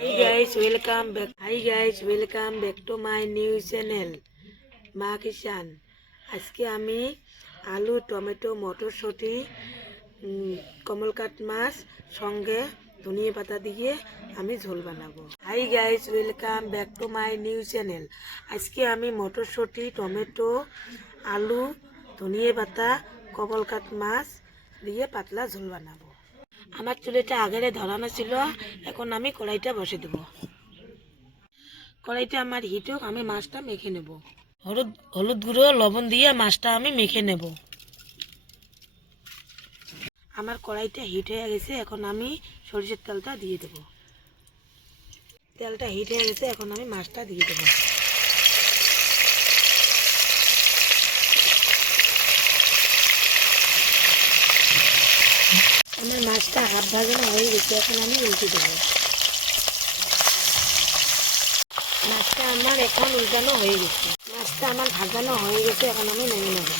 Hi guys, welcome back to my new channel মা কিষান। আজকে আমি আলু, টমেটো, মটরশুঁটি, কমলকাট মাছ সঙ্গে ধনিয়া পাতা দিয়ে আমি ঝোল বানাবো। Hi guys, welcome back to my new channel. আজকে আমি মটরশুঁটি, টমেটো, আলু, ধনিয়া পাতা, কমলকাট মাছ দিয়ে পাতলা ঝোল বানাবো। আমার চুলিটা আগেরে ধরানো ছিল, এখন আমি কড়াইটা বসে দেব। কড়াইটা আমার হিট হোক, আমি মাছটা মেখে নেব। হলুদ গুঁড়ো, লবণ দিয়ে মাছটা আমি মেখে নেব। আমার কড়াইটা হিট হয়ে গেছে, এখন আমি সরিষার তেলটা দিয়ে দেব। তেলটা হিট হয়ে গেছে, এখন আমি মাছটা দিয়ে দেব। আমার মাছটা হাফ ভাজানো হয়ে গেছে, এখন আমি উল্টে দেবো। মাছটা আমার এখন উল্টানো হয়ে গেছে। মাছটা আমার ভাজানো হয়ে গেছে, এখন আমি নেমে নেব।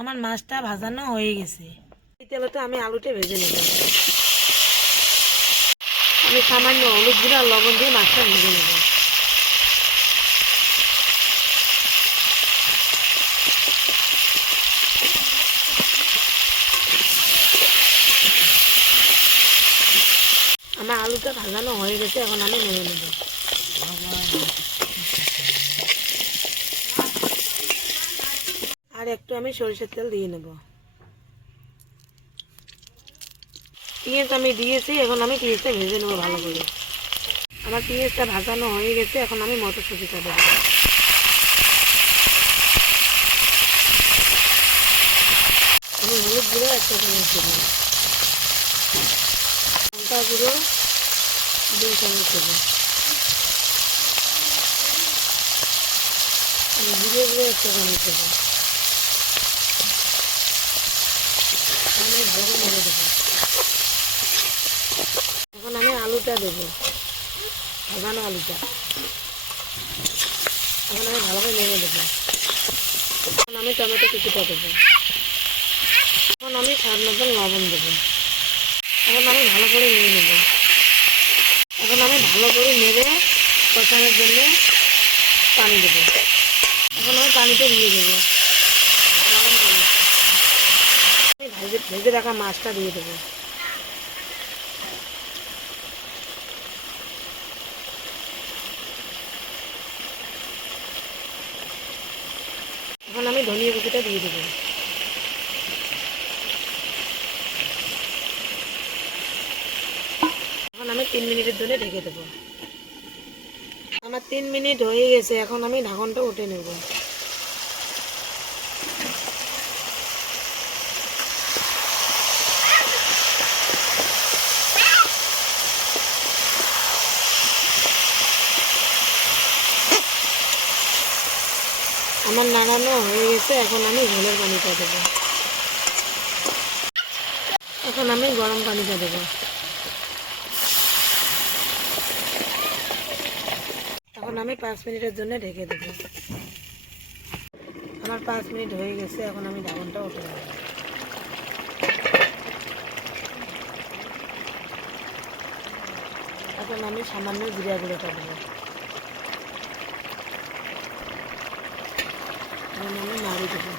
আমার মাছটা ভাজানো হয়ে গেছে। এই তেলতে আমি আলুটা ভেজে নেব। আমি সামান্য হলুদ গুঁড়ো আর লবণ দিয়ে মাছটা ভেজে নেব। আমার আলুটা ভাজানো হয়ে গেছে, এখন আমি নেমে নেব। আর একটু আমি সরিষার তেল দিয়ে নেব। পেঁয়াজ আমি দিয়েছি, এখন আমি পেঁয়াজটা ভেজে নেবো ভালো করে। আমার পেঁয়াজটা ভাজানো হয়ে গেছে, এখন আমি মটরশুঁটিটা দেবো। আমি হলুদ গুঁড়ো 1 চামচ দেবো, লঙ্কা গুঁড়ো 2 চামচ দেবো, আমি জিরে গুঁড়ো 1 চামচ দেবো। আমি ভালো করে নেড়ে দেবো। এখন আমি আলুটা দেবো, ভাজানো আলুটা। এখন আমি ভালো করে নেড়ে দেবো। এখন আমি টমেটো কুচিটা দেবো। এখন আমি স্বাদ মতন লবণ দেবো। এখন আমি ভালো করে নেড়ে নেব। এখন আমি ভালো করে নেড়ে কষানোর জন্য পানি দেবো। এখন আমি পানিটা দিয়ে দেবো, গরম পানি। আমি ভেজে রাখা মাছটা দিয়ে দেবো। এখন আমি ধনিয়া কুচিটা দিয়ে দেবো। এখন আমি 3 মিনিটের জন্য ঢেকে দেবো। আমার 3 মিনিট হয়ে গেছে, এখন আমি ঢাকনটা উঠে নেব। আমার নাড়ানো হয়ে গেছে, এখন আমি ঝোলের পানিটা দেবো। এখন আমি গরম পানিটা দেবো। এখন আমি 5 মিনিটের জন্য ঢেকে দেবো। আমার 5 মিনিট হয়ে গেছে, এখন আমি ঢাকনটা উঠে নেব। এখন আমি সামান্য জিরা গুঁড়োটা দেবো। এখন আমি নাড়ি দেবো।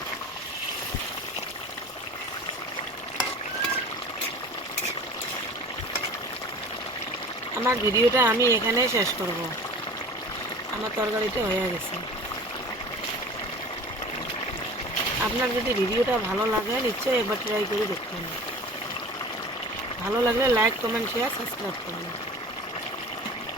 আমার ভিডিওটা আমি এখানে শেষ করব। আমার তরকারিটা হয়ে গেছে। আপনার যদি ভিডিওটা ভালো লাগে, নিশ্চয়ই একবার ট্রাই করে দেখবেন। ভালো লাগলে লাইক, কমেন্ট, শেয়ার, সাবস্ক্রাইব করবেন।